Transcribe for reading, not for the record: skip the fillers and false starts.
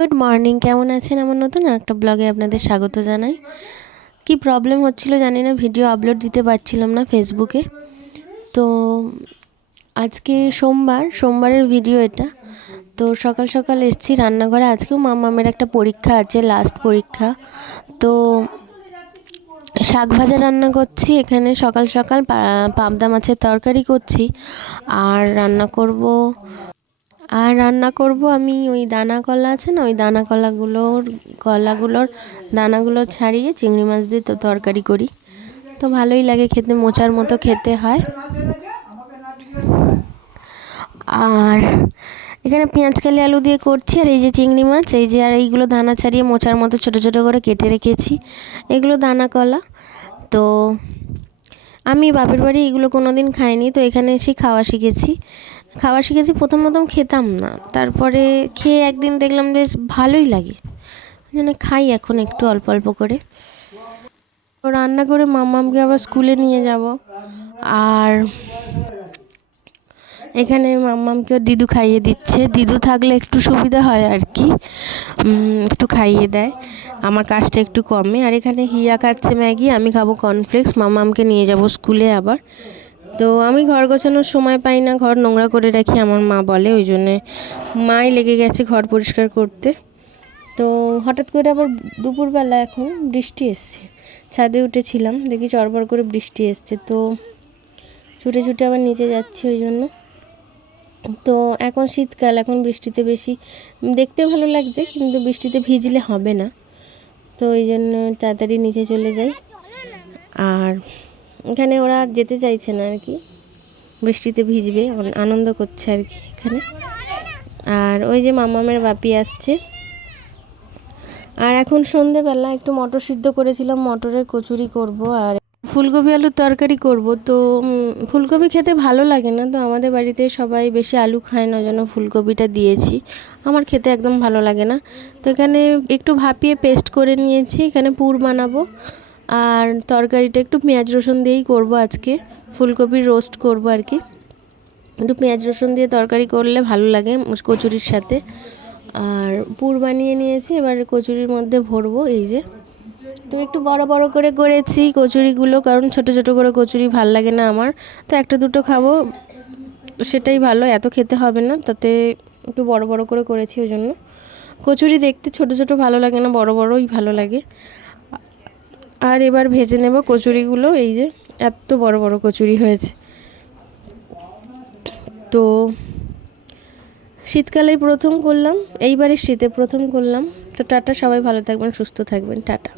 Good morning, কেমন আছেন? আমার নতুন একটা ব্লগে আপনাদের স্বাগত জানাই। কি প্রবলেম হচ্ছিল জানি না, ভিডিও আপলোড দিতে পারছিলাম না ফেসবুকে। তো আজকে সোমবারের ভিডিও এটা। তো সকাল সকাল এসেছি রান্নাঘরে। আজকেও মামামের একটা পরীক্ষা আছে, লাস্ট পরীক্ষা। তো শাক ভাজা রান্না করছি এখানে, সকাল সকাল পাবদা মাছের তরকারি করছি। আর রান্না করব আমি ওই দানা কলা আছে না, ওই কলাগুলোর দানাগুলো ছাড়িয়ে চিংড়ি মাছ দিয়ে তো তরকারি করি। তো ভালোই লাগে খেতে, মোচার মতো খেতে হয়। আর এখানে পেঁয়াজকালি আলু দিয়ে করছি। আর এই যে চিংড়ি মাছ, এই যে, আর এইগুলো দানা ছাড়িয়ে মোচার মতো ছোট ছোট করে কেটে রেখেছি। এগুলো দানা কলা। তো আমি বাপের বাড়ি এগুলো কোনো দিন খাইনি, তো এখানে এসে খাওয়া শিখেছি। প্রথম প্রথম খেতাম না, তারপরে খেয়ে একদিন দেখলাম বেশ ভালোই লাগে, মানে খাই এখন একটু অল্প অল্প করে। তো রান্না করে মাম্মামকে আবার স্কুলে নিয়ে যাব। আর এখানে মাম্মামকেও দিদু খাইয়ে দিচ্ছে। দিদু থাকলে একটু সুবিধা হয় আর কি, একটু খাইয়ে দেয়, আমার কাজটা একটু কমে। আর এখানে হিয়া খাচ্ছে ম্যাগি, আমি খাবো কর্নফ্লেক্স। মাম্মামকে নিয়ে যাব স্কুলে আবার। তো আমি ঘর গোছানোর সময় পাই না, ঘর নোংরা করে রাখি আমার মা বলে, ওই জন্যে মাই লেগে গেছে ঘর পরিষ্কার করতে। তো হঠাৎ করে আবার দুপুরবেলা এখন বৃষ্টি এসছে, ছাদে উঠেছিলাম, দেখি চড়বড় করে বৃষ্টি এসছে। তো ছুটে ছুটে আবার নিচে যাচ্ছি ওই জন্য। তো এখন শীতকাল, এখন বৃষ্টিতে বেশি দেখতে ভালো লাগছে, কিন্তু বৃষ্টিতে ভিজলে হবে না, তো ওই জন্য তাড়াতাড়ি নিচে চলে যাই। আর এখানে ওরা যেতে চাইছে না আর কি, বৃষ্টিতে ভিজবে, আনন্দ করছে আর কি এখানে। আর ওই যে মামামের বাপি আসছে। আর এখন সন্ধেবেলা একটু মটর সিদ্ধ করেছিলাম, মটরের কচুরি করব। আর ফুলকপি আলুর তরকারি করব। তো ফুলকপি খেতে ভালো লাগে না, তো আমাদের বাড়িতে সবাই বেশি আলু খায় না, জন্য ফুলকপিটা দিয়েছি। আমার খেতে একদম ভালো লাগে না। তো এখানে একটু ভাপিয়ে পেস্ট করে নিয়েছি, এখানে পুর বানাবো। আর তরকারিটা একটু পেঁয়াজ রসুন দিয়েই করব আজকে, ফুলকপির রোস্ট করব আর কি। একটু পেঁয়াজ রসুন দিয়ে তরকারি করলে ভালো লাগে কচুরির সাথে। আর পুর বানিয়ে নিয়েছি, এবার কচুরির মধ্যে ভরবো। এই যে, তো একটু বড় বড় করে করেছি কচুরিগুলো, কারণ ছোট ছোট করে কচুরি ভাল লাগে না আমার। তো একটা দুটো খাবো, সেটাই ভালো, এত খেতে হবে না, তাতে একটু বড় বড় করে করেছি ওই জন্য। কচুরি দেখতে ছোট ছোট ভালো লাগে না, বড় বড়ই ভালো লাগে। আর এবার ভেজে নেব কচুরিগুলো। এই যে এত বড় বড় কচুরি হয়েছে। তো শীতকালেই প্রথম করলাম, এইবারের শীতে প্রথম করলাম। তো টাটা, সবাই ভালো থাকবেন, সুস্থ থাকবেন, টাটা।